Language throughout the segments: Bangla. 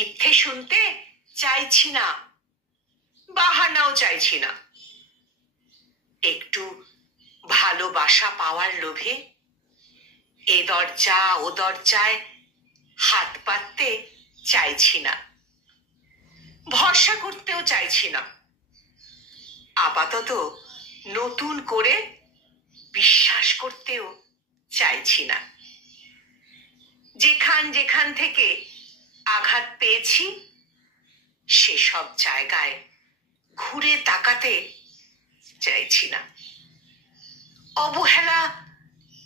মিথ্যে শুনতে চাইছি না, বাহানাও চাইছি না। একটু ভালোবাসা পাওয়ার লোভে এ দরজা ও দরজায় হাত পাততে চাইছি না, ভরসা করতেও চাইছি না। আপাতত নতুন করে বিশ্বাস করতেও চাইছি না। যেখান থেকে আঘাত পেয়েছি সেসব জায়গায় ঘুরে তাকাতে চাইছি না। অবহেলা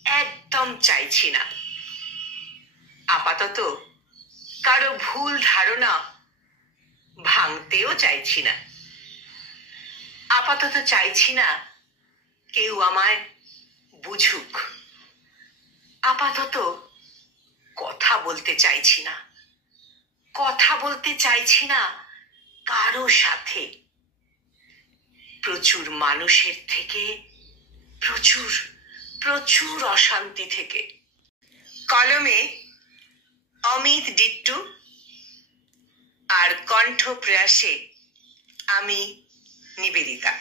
একদম চাইছি না। আপাতত কারো ভুল ধারণা ভাঙতেও চাইছি না। আপাতত চাইছি না কেউ আমায় বুঝুক। আপাতত কথা বলতে চাইছি না। কথা বলতে চাইছি না কারো সাথে। প্রচুর মানুষের থেকে, প্রচুর অশান্তি থেকে। কলমে অমিত ডিট্টু আর কণ্ঠ প্রয়াসে আমি নিবেদিতা।